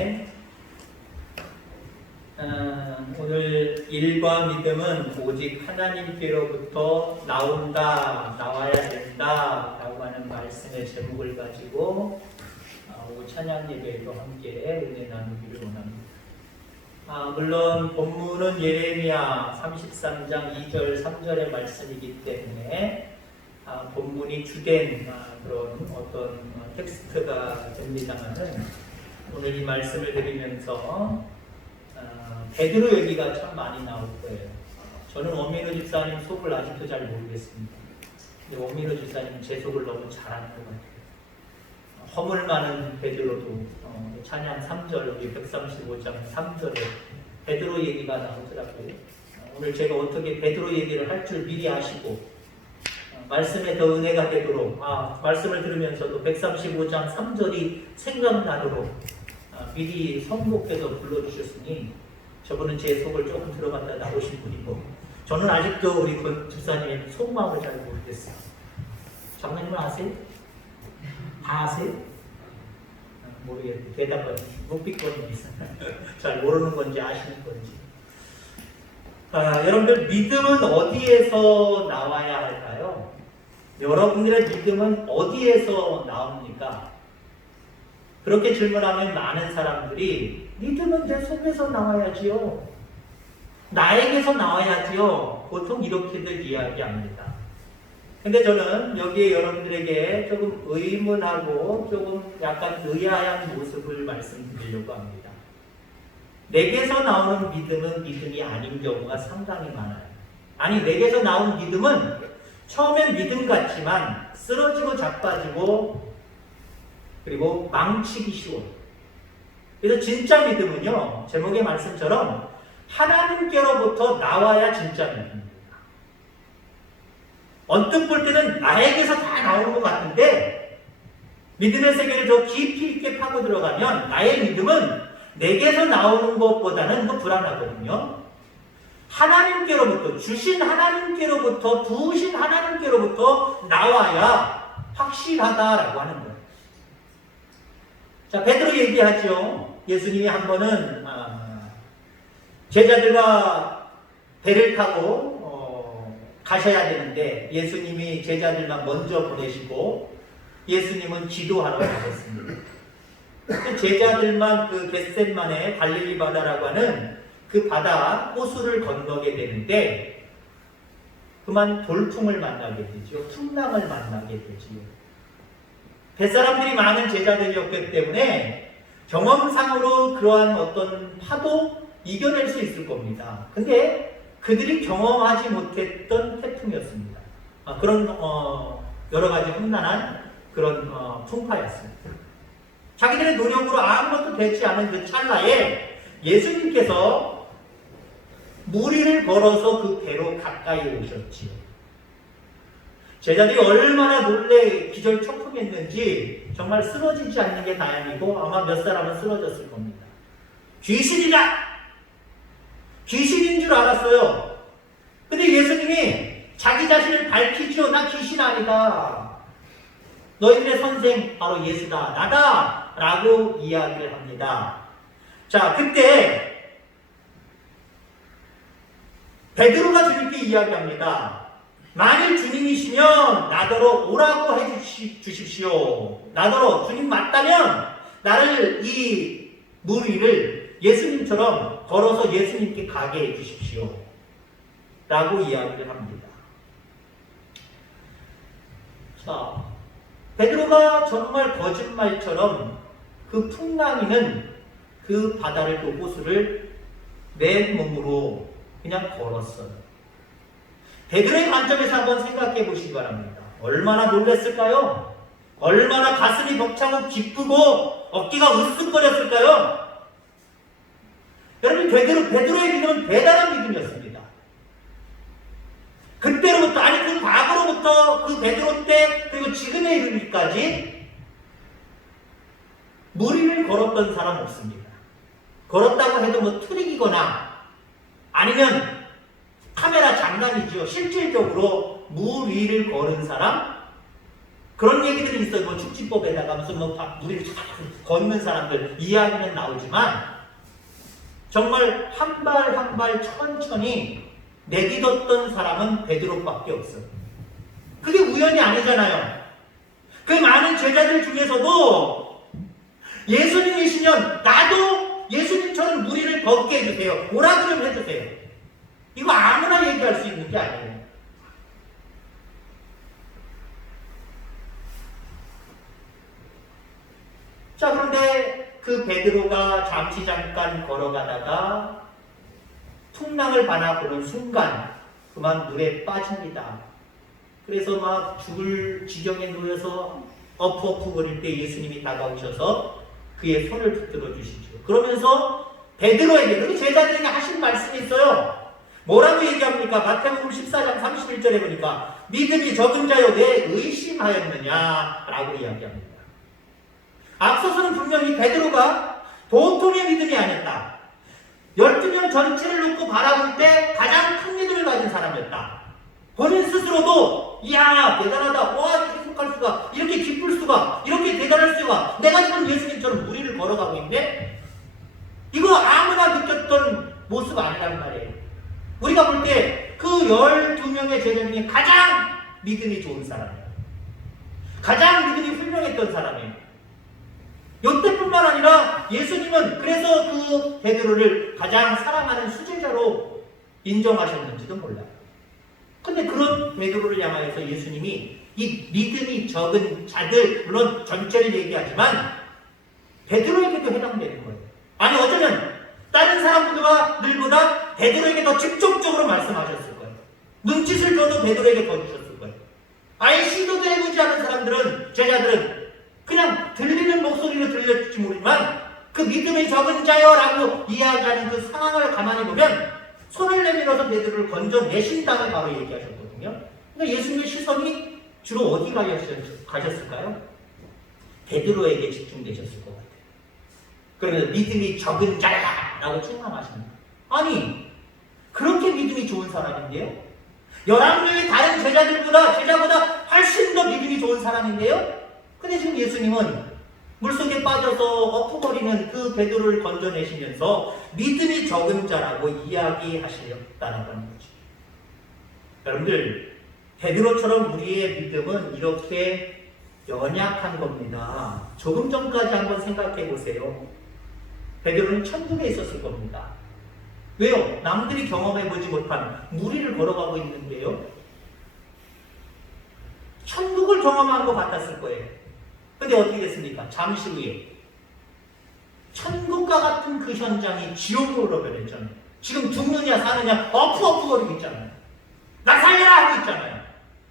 네. 오늘 일과 믿음은 오직 하나님께로부터 나와야 된다 라고 하는 말씀의 제목을 가지고 찬양 예배도 함께 은혜 나누기를 원합니다. 물론 본문은 예레미야 33장 2절 3절의 말씀이기 때문에 본문이 주된 그런 어떤 텍스트가 됩니다만은 오늘 이 말씀을 드리면서 베드로 얘기가 참 많이 나올 거예요. 저는 원민호 집사님 속을 아직도 잘 모르겠습니다. 근데 원민호 집사님은 제 속을 너무 잘 아는 것 같아요. 허물 많은 베드로도 찬양 3절, 우리 135장 3절에 베드로 얘기가 나오더라고요. 오늘 제가 어떻게 베드로 얘기를 할 줄 미리 아시고 말씀에 더 은혜가 되도록 말씀을 들으면서도 135장 3절이 생각나도록 미리 선곡해서 불러주셨으니 저분은 제 속을 조금 들어갔다 나오신 분이고 저는 아직도 우리 집사님의 속마음을 잘 모르겠어요. 장로님은 아세요? 다 아세요? 모르겠는데 대답하면 묵비권이 있어요. 잘 모르는 건지 아시는 건지. 여러분들 믿음은 어디에서 나와야 할까요? 여러분들의 믿음은 어디에서 나옵니까? 그렇게 질문하면 많은 사람들이 믿음은 내 속에서 나와야지요. 나에게서 나와야지요. 보통 이렇게들 이야기합니다. 근데 저는 여기에 여러분들에게 조금 의문하고 조금 약간 의아한 모습을 말씀드리려고 합니다. 내게서 나오는 믿음은 믿음이 아닌 경우가 상당히 많아요. 아니, 내게서 나온 믿음은 처음엔 믿음 같지만 쓰러지고 자빠지고 그리고 망치기 쉬워요. 그래서 진짜 믿음은요, 제목의 말씀처럼 하나님께로부터 나와야 진짜 믿음입니다. 언뜻 볼 때는 나에게서 다 나오는 것 같은데 믿음의 세계를 더 깊이 있게 파고 들어가면 나의 믿음은 내게서 나오는 것보다는 더 불안하거든요. 하나님께로부터, 주신 하나님께로부터, 부으신 하나님께로부터 나와야 확실하다라고 하는 거예요. 자, 베드로 얘기하죠. 예수님이 한 번은 제자들과 배를 타고 가셔야 되는데 예수님이 제자들만 먼저 보내시고 예수님은 기도하러 가셨습니다. 제자들만 그 겟셋만의 갈릴리 바다라고 하는 그 바다 호수를 건너게 되는데 그만 돌풍을 만나게 되죠. 풍랑을 만나게 되지요. 뱃사람들이 많은 제자들이었기 때문에 경험상으로 그러한 어떤 파도 이겨낼 수 있을 겁니다. 근데 그들이 경험하지 못했던 태풍이었습니다. 그런 여러 가지 험난한 그런 풍파였습니다. 자기들의 노력으로 아무것도 되지 않은 그 찰나에 예수님께서 무리를 걸어서 그 배로 가까이 오셨지요. 제자들이 얼마나 놀래 기절초풍했는지 정말 쓰러지지 않는 게 다행이고 아마 몇 사람은 쓰러졌을 겁니다. 귀신이다! 귀신인 줄 알았어요. 근데 예수님이 자기 자신을 밝히죠. 나 귀신 아니다. 너희들의 선생 바로 예수다. 나다. 라고 이야기를 합니다. 자, 그때 베드로가 주님께 이야기합니다. 만일 주님이시면 나더러 오라고 해주십시오. 나더러 주님 맞다면 나를 이 물 위를 예수님처럼 걸어서 예수님께 가게 해주십시오. 라고 이야기를 합니다. 자, 베드로가 정말 거짓말처럼 그 풍랑이는 그 바다를 또 호수를 맨몸으로 그냥 걸었어요. 베드로의 관점에서 한번 생각해 보시기 바랍니다. 얼마나 놀랐을까요? 얼마나 가슴이 벅차고 기쁘고 어깨가 으쓱거렸을까요? 여러분, 베드로의 믿음은 대단한 믿음이었습니다. 그때로부터, 아니 그 과거로부터 그 베드로 때 그리고 지금에 이르기까지 무리를 걸었던 사람 없습니다. 걸었다고 해도 뭐 트릭이거나 아니면 카메라 장난이죠. 실질적으로 물 위를 걸은 사람 그런 얘기들이 있어요. 뭐 축지법에다가 무슨 뭐 무리를 쫙 걷는 사람들 이야기는 나오지만 정말 한 발 한 발 천천히 내딛었던 사람은 베드로밖에 없어요. 그게 우연이 아니잖아요. 그 많은 제자들 중에서도 예수님이시면 나도 예수님처럼 무리를 걷게 해주세요. 오라 그러면 해주세요. 이거 아무나 얘기할 수 있는 게 아니에요. 자, 그런데 그 베드로가 잠깐 걸어가다가 풍랑을 바라보는 순간 그만 물에 빠집니다. 그래서 막 죽을 지경에 놓여서 어프어프거릴 때 예수님이 다가오셔서 그의 손을 붙들어 주시죠. 그러면서 베드로에게, 그리고 제자들에게 하신 말씀이 있어요. 뭐라고 얘기합니까? 마태복음 14장 31절에 보니까 믿음이 적은 자여 왜 의심하였느냐 라고 이야기합니다. 앞서서는 분명히 베드로가 보통의 믿음이 아니었다. 12명 전체를 놓고 바라볼 때 가장 큰 믿음을 가진 사람이었다. 본인 스스로도 이야 대단하다. 와 이렇게 속할 수가, 이렇게 기쁠 수가, 이렇게 대단할 수가, 내가 지금 예수님처럼 무리를 걸어가고 있는데 이거 아무나 느꼈던 모습 아니란 말이에요. 우리가 볼 때 그 12명의 제자 중에 가장 믿음이 좋은 사람이에요. 가장 믿음이 훌륭했던 사람이에요. 이때뿐만 아니라 예수님은 그래서 그 베드로를 가장 사랑하는 수제자로 인정하셨는지도 몰라요. 근데 그런 베드로를 향하여서 예수님이 이 믿음이 적은 자들, 물론 전체를 얘기하지만 베드로에게도 해당되는 거예요. 아니 어쩌면 다른 사람들보다 베드로에게 더 직접적으로 말씀하셨을 거예요. 눈짓을 줘도 베드로에게 더 주셨을 거예요. 아예 시도도 해보지 않은 사람들은, 제자들은 그냥 들리는 목소리로 들렸지 모르지만 그 믿음이 적은 자여라고 이야기하는 그 상황을 가만히 보면 손을 내밀어서 베드로를 건져내신다고 바로 얘기하셨거든요. 그러니까 예수님의 시선이 주로 어디 가셨을까요? 베드로에게 집중되셨을 것 같아요. 그러면서 믿음이 적은 자야라고 충만하십니다. 아니 그렇게 믿음이 좋은 사람인데요? 11명의 다른 제자보다 훨씬 더 믿음이 좋은 사람인데요? 근데 지금 예수님은 물속에 빠져서 엎어버리는 그 베드로를 건져내시면서 믿음이 적은 자라고 이야기하시렸다는 거죠. 여러분들, 베드로처럼 우리의 믿음은 이렇게 연약한 겁니다. 조금 전까지 한번 생각해 보세요. 베드로는 천국에 있었을 겁니다. 왜요? 남들이 경험해보지 못한 무리를 걸어가고 있는데요. 천국을 경험한 것 같았을 거예요. 근데 어떻게 됐습니까? 잠시 후에 천국과 같은 그 현장이 지옥으로 변했잖아요. 지금 죽느냐 사느냐 어프어프거리고 있잖아요. 나 살려라 하고 있잖아요.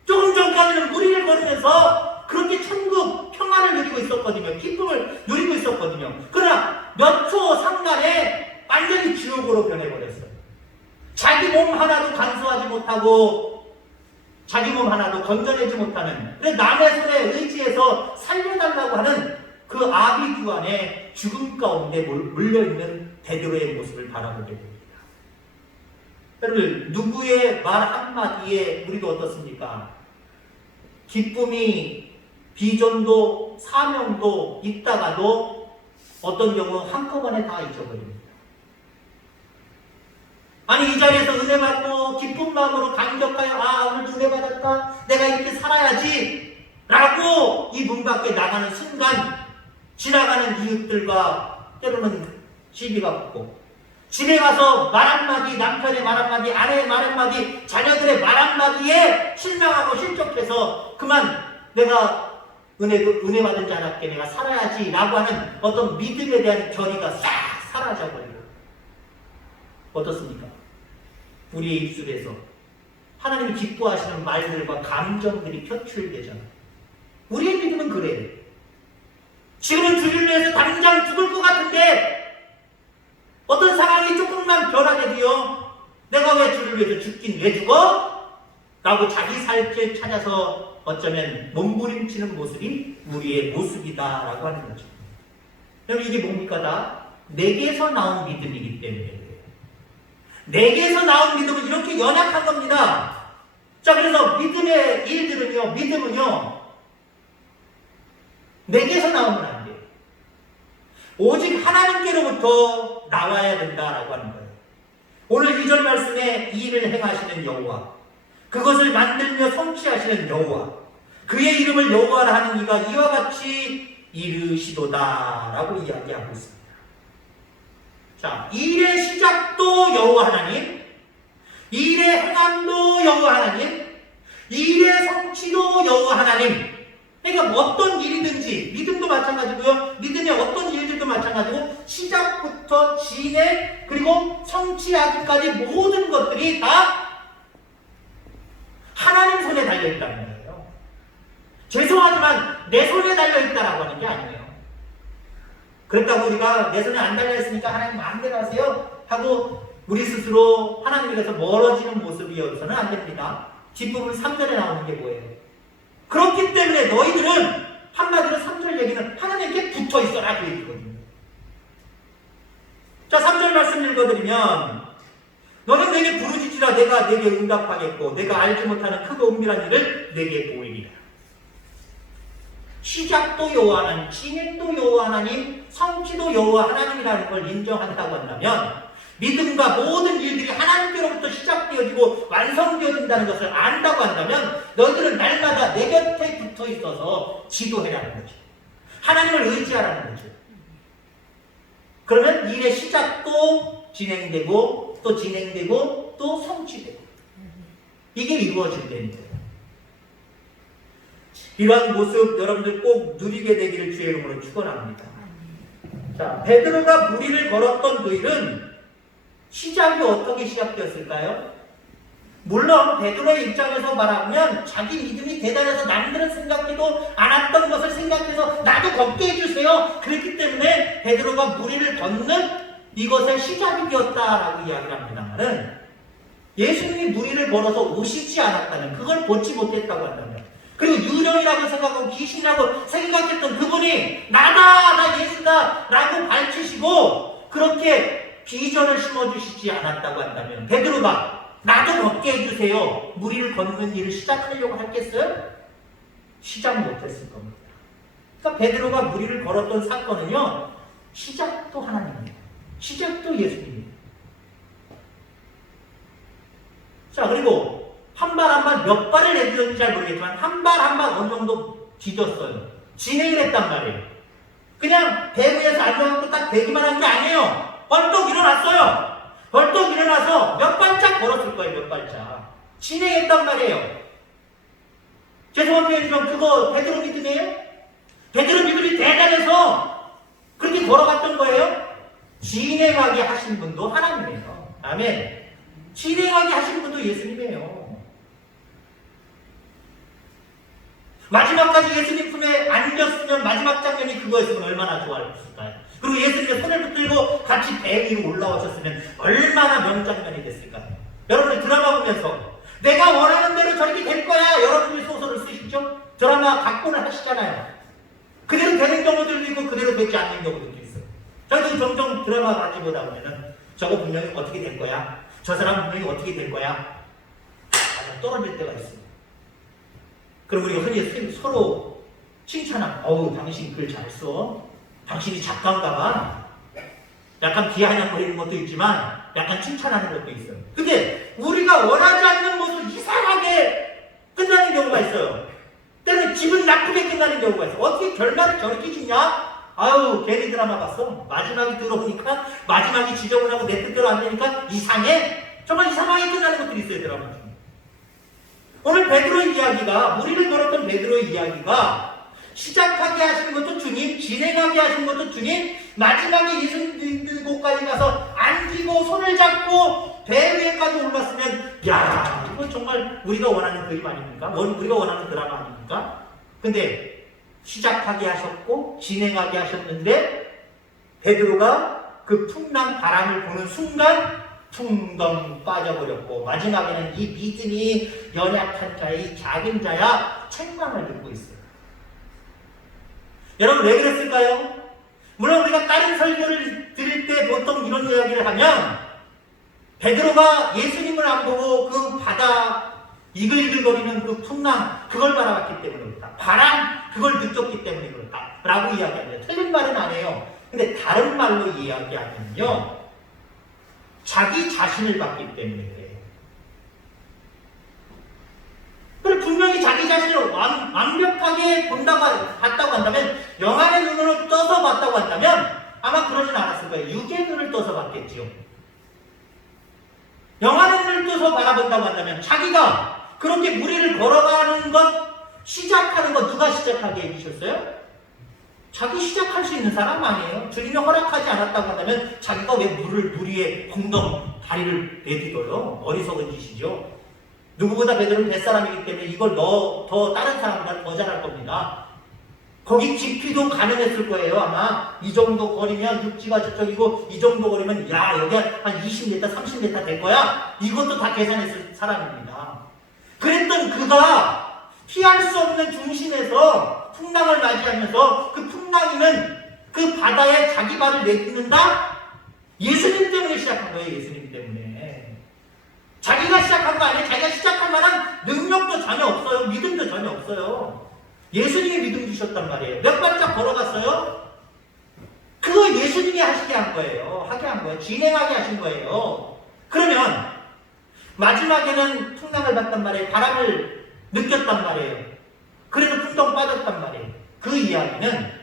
조금 전까지는 무리를 걸으면서 그렇게 천국 평안을 누리고 있었거든요. 기쁨을 누리고 있었거든요. 그러나 몇 초 상간에 완전히 지옥으로 변해버렸어요. 자기 몸 하나도 간수하지 못하고 자기 몸 하나도 건져내지 못하는, 남의 손에 의지해서 살려달라고 하는 그 아비규 안에 죽음 가운데 물려있는 베드로의 모습을 바라보게 됩니다. 여러분, 누구의 말 한마디에 우리도 어떻습니까? 기쁨이, 비전도, 사명도 있다가도 어떤 경우 한꺼번에 다 잊어버립니다. 아니 이 자리에서 은혜 받고 기쁜 마음으로 감격하여 오늘도 은혜 받았다, 내가 이렇게 살아야지 라고 이 문 밖에 나가는 순간 지나가는 이웃들과 때로는 시비가 붙고, 집에 가서 말 한마디, 남편의 말 한마디, 아내의 말 한마디, 자녀들의 말 한마디에 실망하고 실족해서 그만 내가 은혜 받은 자답게 내가 살아야지 라고 하는 어떤 믿음에 대한 결의가 싹 사라져버리고, 어떻습니까? 우리의 입술에서 하나님이 기뻐하시는 말들과 감정들이 표출되잖아요. 우리의 믿음은 그래요. 지금은 주를 위해서 당장 죽을 것 같은데 어떤 상황이 조금만 변하게 되어 내가 왜 주를 위해서 죽긴 왜 죽어? 라고 자기 살길 찾아서 어쩌면 몸부림치는 모습이 우리의 모습이다 라고 하는 거죠. 여러분, 이게 뭡니까? 다 내게서 나온 믿음이기 때문에 내게서 나온 믿음은 이렇게 연약한 겁니다. 자, 그래서 믿음의 일들은요, 믿음은요, 내게서 나오면 안 돼요. 오직 하나님께로부터 나와야 된다라고 하는 거예요. 오늘 2절 말씀에 이 일을 행하시는 여호와, 그것을 만들며 성취하시는 여호와, 그의 이름을 여호와라 하는 이가 이와 같이 이르시도다라고 이야기하고 있습니다. 자, 일의 시작도 여호와 하나님, 일의 행함도 여호와 하나님, 일의 성취도 여호와 하나님. 그러니까 어떤 일이든지, 믿음도 마찬가지고요, 믿음의 어떤 일들도 마찬가지고, 시작부터 진행 그리고 성취하기까지 모든 것들이 다 하나님 손에 달려있다는 거예요. 죄송하지만 내 손에 달려있다라고 하는 게 아니에요. 그렇다고 우리가 내 손에 안 달려있으니까 하나님 마음대로 하세요 하고 우리 스스로 하나님에게서 멀어지는 모습이 여기서는 안 됩니다. 뒷부분 3절에 나오는 게 뭐예요? 그렇기 때문에 너희들은, 한마디로 3절 얘기는 하나님께 붙어 있어라 그 얘기거든요. 자, 3절 말씀 읽어드리면, 너는 내게 부르짖으라 내가 내게 응답하겠고 내가 알지 못하는 크고 은밀한 일을 내게 보이리라. 시작도 여호와 하나님, 진행도 여호와 하나님, 성취도 여호와 하나님이라는 걸 인정한다고 한다면, 믿음과 모든 일들이 하나님께로부터 시작되어지고 완성되어진다는 것을 안다고 한다면, 너희들은 날마다 내 곁에 붙어 있어서 지도해라는 거죠. 하나님을 의지하라는 거죠. 그러면 일의 시작도 진행되고 또 진행되고 또 성취되고, 이게 이루어진다는 거예요. 이러한 모습 여러분들 꼭 누리게 되기를 주의 이름으로 축원합니다. 자, 베드로가 무리를 걸었던 그 일은 시작이 어떻게 시작되었을까요? 물론 베드로의 입장에서 말하면 자기 믿음이 대단해서 남들은 생각해도 않았던 것을 생각해서 나도 걷게 해주세요, 그랬기 때문에 베드로가 무리를 걷는 이것의 시작이 되었다라고 이야기를 합니다만은, 예수님이 무리를 걸어서 오시지 않았다면, 그걸 보지 못했다고 한다면, 그리고 유령이라고 생각하고 귀신이라고 생각했던 그분이 나다, 나 예수다 라고 밝히시고 그렇게 비전을 심어주시지 않았다고 한다면, 베드로가 나도 걷게 해주세요, 무리를 걷는 일을 시작하려고 했겠어요? 시작 못했을 겁니다. 그러니까 베드로가 무리를 걸었던 사건은요, 시작도 하나님이에요. 시작도 예수님이에요. 자, 그리고 한 발 한 발 몇 발을 내딛었는지 잘 모르겠지만 한 발 한 발 어느 정도 뒤졌어요. 진행을 했단 말이에요. 그냥 배구에서 앉아갖고 딱 대기만 한 게 아니에요. 벌떡 일어났어요. 벌떡 일어나서 몇 발짝 걸었을 거예요. 몇 발짝 진행했단 말이에요. 죄송한 표현이지만 그거 베드로 믿음이에요? 베드로 믿음이 대단해서 그렇게 걸어갔던 거예요? 진행하게 하신 분도 하나님이에요. 아멘. 진행하게 하신 분도 예수님이에요. 마지막까지 예수님 품에 안겼으면 마지막 장면이 그거였으면 얼마나 좋았을까요? 그리고 예수님의 손을 붙들고 같이 배 위로 올라오셨으면 얼마나 명장면이 됐을까요? 여러분이 드라마 보면서 내가 원하는 대로 저렇게 될 거야, 여러분이 소설을 쓰시죠? 드라마 각본을 하시잖아요. 그대로 되는 경우들도 있고 그대로 되지 않는 경우들도 있어요. 저희도 종종 드라마 같이 보다 보면은 저거 분명히 어떻게 될 거야, 저 사람 분명히 어떻게 될 거야, 아주 떨어질 때가 있어요. 그리고 우리가 흔히 서로 칭찬하고, 어우 당신 글 잘 써, 당신이 작가인가 봐, 약간 비아냥거리는 것도 있지만 약간 칭찬하는 것도 있어요. 근데 우리가 원하지 않는 모습 이상하게 끝나는 경우가 있어요. 때로는 기분 나쁘게 끝나는 경우가 있어요. 어떻게 결말을 저렇게 주냐? 아유 괜히 드라마 봤어. 마지막이 들어오니까, 마지막이 지저분하고 내 뜻대로 안 되니까 이상해. 정말 이상하게 끝나는 것들이 있어요, 드라마 중에. 오늘 베드로의 이야기가, 무리를 걸었던 베드로의 이야기가 시작하게 하신 것도 주님, 진행하게 하신 것도 주님, 마지막에 예수님 들고까지 가서 안기고 손을 잡고 배 위에까지 올랐으면, 야, 이건 정말 우리가 원하는 그림 아닙니까? 우리가 원하는 드라마 아닙니까? 근데 시작하게 하셨고 진행하게 하셨는데, 베드로가 그 풍랑 바람을 보는 순간 퉁덩 빠져버렸고, 마지막에는 이 믿음이 연약한 자, 이 작은 자야 책망을 듣고 있어요. 여러분 왜 그랬을까요? 물론 우리가 다른 설교를 들을 때 보통 이런 이야기를 하면, 베드로가 예수님을 안 보고 그 바다 이글이글거리는 그 풍랑 그걸 바라봤기 때문에 그렇다. 바람 그걸 느꼈기 때문에 그렇다. 라고 이야기합니다. 틀린 말은 아니에요. 근데 다른 말로 이야기하면요. 자기 자신을 봤기 때문에 그래요. 그리고 분명히 자기 자신을 완벽하게 봤다고 한다면 영안의 눈으로 떠서 봤다고 한다면 아마 그러진 않았을 거예요. 육의 눈을 떠서 봤겠죠. 영안의 눈을 떠서 바라본다고 한다면 자기가 그렇게 무리를 걸어가는 것 시작하는 것 누가 시작하게 해주셨어요? 자기 시작할 수 있는 사람 아니에요. 주님이 허락하지 않았다고 한다면 자기가 왜 물 위에 엉덩 다리를 내딛어요? 어리석은 짓이죠. 누구보다 베드로는 뱃사람이기 때문에 이걸 더 다른 사람보다 더 잘할 겁니다. 거기 깊이도 가늠했을 거예요. 아마 이 정도 거리면 육지가 저쪽이고 이 정도 거리면 야 여기 한 20m 30m 될 거야. 이것도 다 계산했을 사람입니다. 그랬던 그가 피할 수 없는 중심에서 풍랑을 맞이하면서 그 풍랑이는 그 바다에 자기 발을 내딛는다? 예수님 때문에 시작한 거예요. 예수님 때문에. 자기가 시작한 거 아니에요. 자기가 시작할 만한 능력도 전혀 없어요. 믿음도 전혀 없어요. 예수님이 믿음 주셨단 말이에요. 몇 발짝 걸어갔어요? 그거 예수님이 하게 한 거예요. 진행하게 하신 거예요. 그러면 마지막에는 풍랑을 봤단 말이에요. 바람을 느꼈단 말이에요. 그래서 풍덩 빠졌단 말이에요. 그 이야기는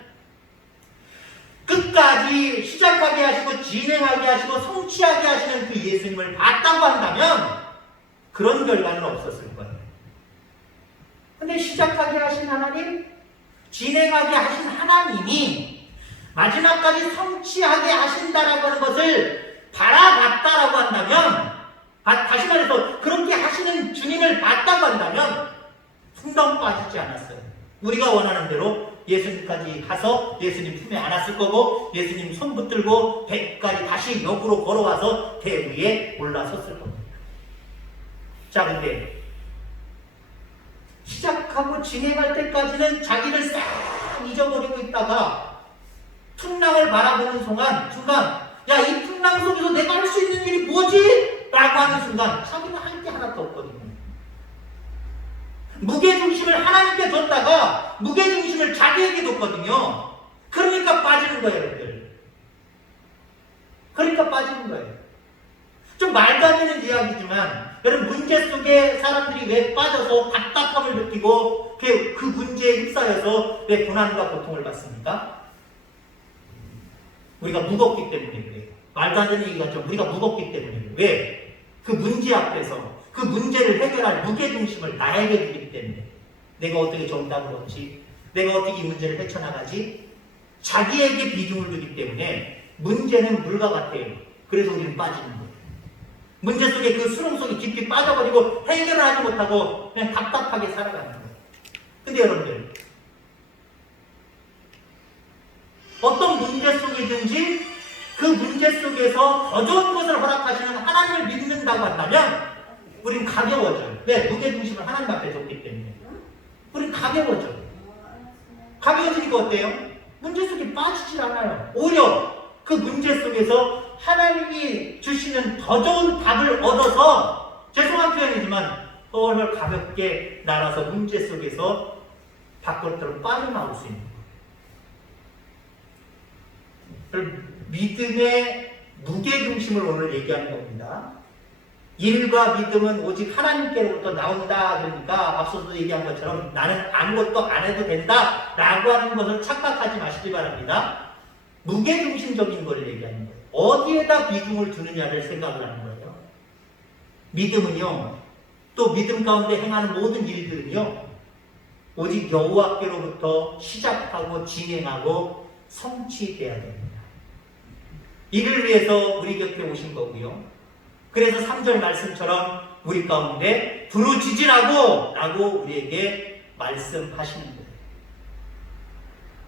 끝까지 시작하게 하시고 진행하게 하시고 성취하게 하시는 그 예수님을 봤다고 한다면 그런 결과는 없었을 거예요. 근데 시작하게 하신 하나님, 진행하게 하신 하나님이 마지막까지 성취하게 하신다라고 하는 것을 바라봤다라고 한다면, 다시 말해서 그렇게 하시는 주님을 봤다고 한다면 풍덩 빠지지 않았어요. 우리가 원하는 대로 예수님까지 가서 예수님 품에 안았을 거고 예수님 손 붙들고 배까지 다시 역으로 걸어와서 배 위에 올라섰을 겁니다. 자, 근데 시작하고 진행할 때까지는 자기를 싹 잊어버리고 있다가 풍랑을 바라보는 순간 야, 이 풍랑 속에서 내가 할 수 있는 일이 뭐지? 라고 하는 순간 자기가 할 게 하나도 없거든요. 무게중심을 하나님께 줬다가 무게중심을 자기에게 뒀거든요. 그러니까 빠지는 거예요, 여러분들. 그러니까 빠지는 거예요. 좀 말도 안 되는 이야기지만 여러분, 문제 속에 사람들이 왜 빠져서 답답함을 느끼고 그 문제에 휩싸여서 왜 고난과 고통을 받습니까? 우리가 무겁기 때문에 그래요. 말도 안 되는 얘기 같죠? 우리가 무겁기 때문에 그래요. 왜? 그 문제 앞에서 그 문제를 해결할 무게중심을 나에게 주기 때문에 내가 어떻게 정답을 얻지? 내가 어떻게 이 문제를 헤쳐나가지? 자기에게 비중을 두기 때문에 문제는 물과 같아요. 그래서 우리는 빠지는 거예요. 문제 속에 그 수렁 속에 깊이 빠져버리고 해결을 하지 못하고 그냥 답답하게 살아가는 거예요. 근데 여러분들, 어떤 문제 속이든지 그 문제 속에서 더 좋은 것을 허락하시는 하나님을 믿는다고 한다면 우린 가벼워져요. 왜? 무게중심을 하나님 앞에 뒀기 때문에. 우린 가벼워져요. 가벼워지니까 어때요? 문제 속에 빠지질 않아요. 오히려 그 문제 속에서 하나님이 주시는 더 좋은 답을 얻어서, 죄송한 표현이지만 훨훨 가볍게 날아서 문제 속에서 밖으로 빠져나올 수 있는 거예요. 믿음의 무게중심을 오늘 얘기하는 겁니다. 일과 믿음은 오직 하나님께로부터 나온다. 그러니까 앞서도 얘기한 것처럼 나는 아무것도 안 해도 된다 라고 하는 것을 착각하지 마시기 바랍니다. 무게중심적인 걸 얘기하는 거예요. 어디에다 비중을 두느냐를 생각을 하는 거예요. 믿음은요, 또 믿음 가운데 행하는 모든 일들은요, 오직 여호와께로부터 시작하고 진행하고 성취돼야 됩니다. 이를 위해서 우리 곁에 오신 거고요. 그래서 3절 말씀처럼 우리 가운데 부르짖으라고 라고 우리에게 말씀하시는 거예요.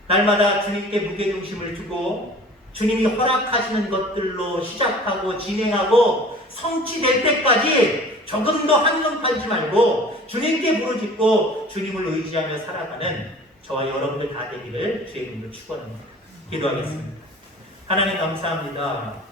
날마다 주님께 무게중심을 두고 주님이 허락하시는 것들로 시작하고 진행하고 성취될 때까지 조금도 한눈 팔지 말고 주님께 부르짖고 주님을 의지하며 살아가는 저와 여러분들 다 되기를 주의 이름으로 축원합니다. 기도하겠습니다. 하나님 감사합니다.